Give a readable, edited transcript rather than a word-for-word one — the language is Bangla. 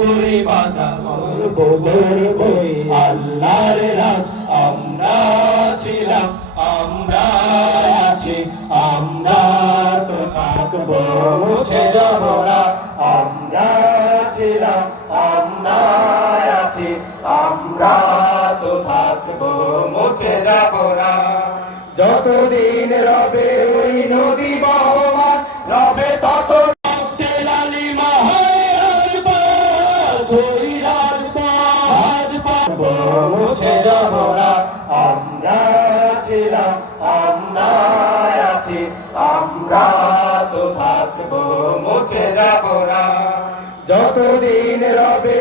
কবরে বাঁধা আল্লাহর রাজ আমরা ছিলাম, আমরা আছি, আমরা তো থাকবো, মুছে যাব না। আমরা ছিলাম, আমরা আছি, আমরা তো থাকবো, মুছে যাব না। যতদিন রবে ওই নদী বহমান, রবে তত লালিমা হয় রাজপথ, ওই রাজপথ মুছে যাব না। আমরা ছিলাম, আমরা আছি, আমরা তো থাকবো, মুছে যাব না। যতদিন রবে